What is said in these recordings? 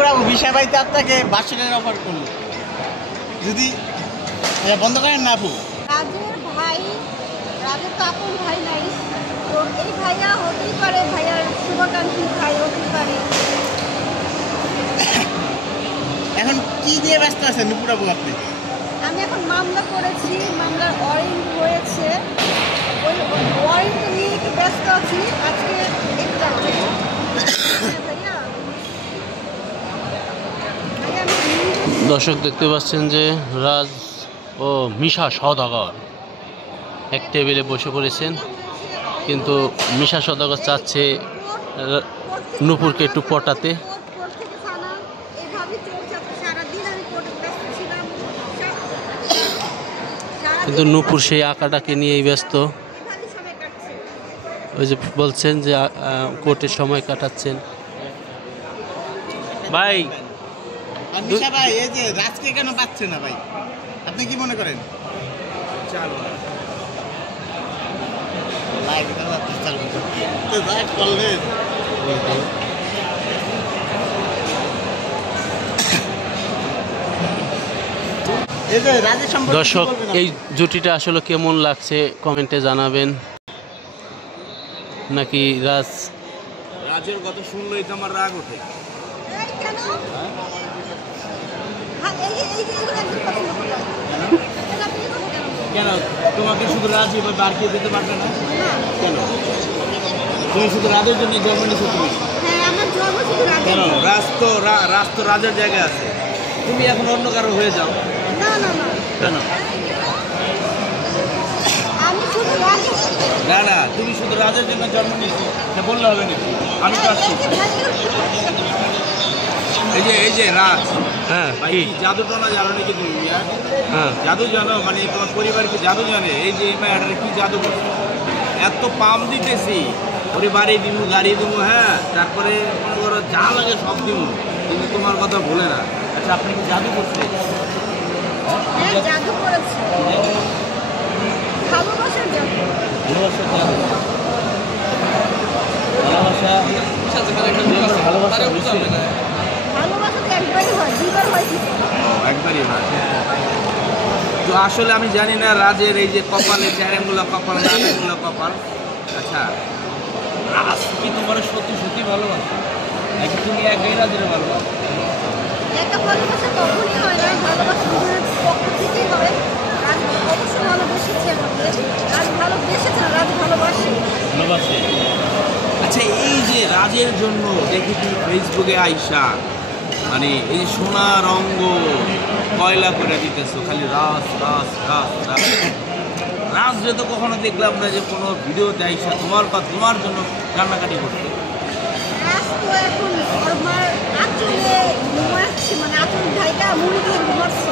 নুপুরা visa পাইতে আপনাকে বাসনের অফার করলো, যদি বন্ধ করেন না আপু। রাজের ভাই, রাজের তো আপন ভাই নাই, তো এই ভাইয়া হতেই পারে, ভাইয়ার শুভাকাঙ্ক্ষী ভাই হতেই পারে। এখন কি দিয়ে ব্যস্ত আছেন নুপুর আপু আপনি? আমি এখন মামলা করেছি, মামলার ওয়ারেন্ট হয়েছে, ওই ওয়ারেন্ট নিয়ে একটু ব্যস্ত আছি আজকে। একটা ভাইয়া দর্শক দেখতে পাচ্ছেন যে রাজ ও মিশা সওদাগর এক টেবিলে বসে পড়েছেন, কিন্তু মিশা সওদাগর চাচ্ছে নুপুরকে একটু পটাতে, কিন্তু নুপুর সেই আঁকাটাকে নিয়েই ব্যস্ত। ওই যে বলছেন যে কোর্টে সময় কাটাচ্ছেন। ভাই মিশা ভাই, এই যে রাজকে কেন পাচ্ছে না ভাই, আপনি কি মনে করেন? দর্শক এই জুটিটা আসলে কেমন লাগছে কমেন্টে জানাবেন। নাকি রাজের কথা শুনলেই তো আমার রাগ ওঠে। কেন তোমাকে শুধু রাজ এভাবে আর কেউ দিতে পারবে না? কেন তুমি শুধু রাজের জন্য জন্ম নিয়েছো? তুমি কেন? রাজ তো রাজের জায়গায় আছে, তুমি এখন অন্য কারো হয়ে যাও। কেন? না না, তুমি শুধু রাজের জন্য জন্ম নিয়েছো, এটা বললে হবে না। আমি তো আসছি। এই যে রাজ, হ্যাঁ জাদু টানা জানো নাকি তুমি? হ্যাঁ জাদু জানো, মানে তোমার পরিবার কি জাদু জানে? এই যে কি জাদু করছে, এত পাম দিতেছি, ওরে বাড়ি দিব, গাড়ি দিব, হ্যাঁ, তারপরে মনে করো যা লাগে সব দিব, কিন্তু তোমার কথা ভুলে না। আচ্ছা, আপনি কি জাদু করছে? জাদু করেছে, ভালোবাসার জাদু। ভালোবাসার জাদু, ভালোবাসা একবারই হয়। তো আসলে আমি জানি না রাজের এই যে কপালে চ্যারেমগুলো কপাল, নামগুলো কপাল। আচ্ছা, রাজ কি তোমার সত্যি সত্যি ভালোবাসে নাকি তুমি একাই রাজের ভালোবাসো? একটা ভালোবাসা তখনই হয় না, ভালোবাসা দুজনের পক্ষ থেকেই হয়। রাজ অবশ্যই ভালোবেসেছে আমাকে, রাজ ভালোবেসেছে না, রাজ ভালোবাসে। আচ্ছা, এই যে রাজের জন্য দেখি তুমি ফেসবুকে আইসা মানে এই সোনার অঙ্গ কয়লা করে দিতেছো, খালি রাজ রাজ রাজ রাজ। রাজ যে তো কখনো দেখলাম না যে কোনো ভিডিওতে আইসা তোমার জন্য কান্নাকাটি করতে। রাজ তো এখন আমার আঁচলে ঘুমাচ্ছে, মানে আঁচল ঢাইটা মুড়ি দিয়ে ঘুমাচ্ছে।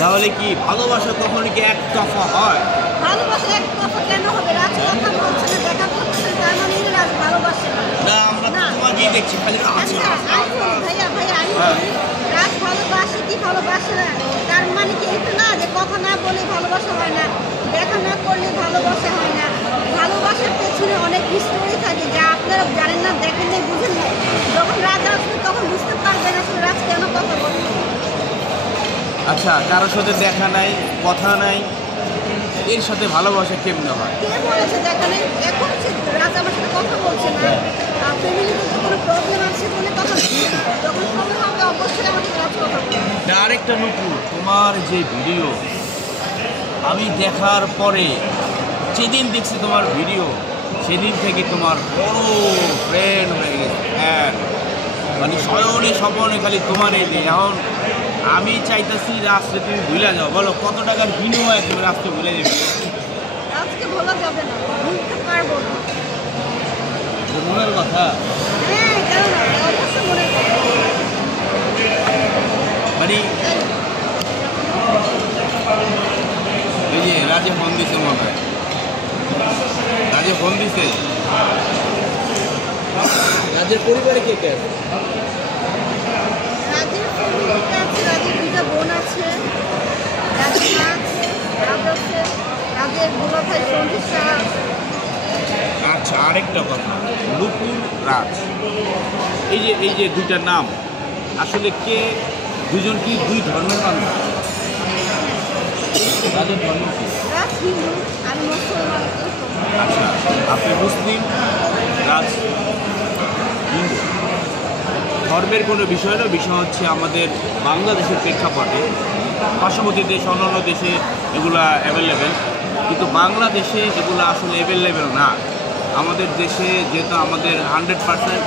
তাহলে কি ভালোবাসা কখনো কি এক তফা হয়? ভালোবাসা এক তফা কেন হবে? রাজ কথা বলছে না, দেখা করছে, তার মানে রাজ ভালোবাসে না। আমরা তো তোমাকেই দেখছি খালি রাজ রাজ রাজ। ভাইয়া আমি বলি, রাজ ভালোবাসে কি ভালোবাসে না, তার মানে কি এটা না যে কথা না বলে ভালোবাসা হয় না, দেখা না করলে ভালোবাসা হয় না। ভালোবাসার পেছনে অনেক হিস্টোরি থাকে যা আপনারা জানেন না, দেখেন না, বুঝেন না। যখন রাজ আসবে তখন বুঝতে পারবেন আসলে রাজ কেন কথা বলে। আচ্ছা, কারোর সাথে দেখা নাই, কথা নাই, এর সাথে ভালোবাসা কেমনে হয়? কে বলেছে দেখা নেই? এখন রাজ আমার সাথে কথা বলছে না, ফ্যামিলিতে কোনো প্রবলেম আছে বলে কথা বলছে। যখন প্রবলেম হবে অবশ্যই আমাকে রাজ কথা বলবে। আরেকটা নুপুর, তোমার যে ভিডিও আমি দেখার পরে, যেদিন দেখছি তোমার ভিডিও সেদিন থেকে তোমার বড় ফ্রেন্ড হয়ে গেছে, ফ্যান, মানে শয়নে স্বপনে খালি তোমার এই দিন। এখন আমি চাইতেছি রাস্তায় তুমি ভুলে যাও, বলো কত টাকার বিনিময়ে তুমি রাস্তায় ভুলে যাবে? আজকে বলা যাবে না, ভুলতে পারবো না। মনের কথা, হ্যাঁ, কারণ অবশ্যই মনে মানে এই যে রাজে ফোন দিছে, মনে হয় রাজে ফোন দিছে। রাজের পরিবারে কে কে আছে? রাজের ফ্যামিলিতে আছে, রাজের দুটা বোন আছে, রাজের মা আছে, রাজ আছে, রাজের বড় ভাই সঞ্জিত শাহ। আচ্ছা, আরেকটা কথা, নুপুর রাজ, এই যে দুইটা নাম, আসলে কে দুজন কি দুই ধর্মের মানুষ? তাদের ধর্ম কি? রাজ হিন্দু, আমি মুসলমান। আচ্ছা, আপনি মুসলিম, রাজ হিন্দু। ধর্মের কোনো বিষয় না, বিষয় হচ্ছে আমাদের বাংলাদেশের প্রেক্ষাপটে পার্শ্ববর্তী দেশ অন্যান্য দেশে এগুলা অ্যাভেলেবেল, কিন্তু বাংলাদেশে এগুলো আসলে অ্যাভেলেবেল না। আমাদের দেশে যেহেতু আমাদের 100%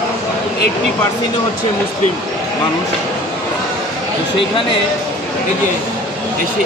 80% হচ্ছে মুসলিম মানুষ, তো সেইখানে এই যে এসে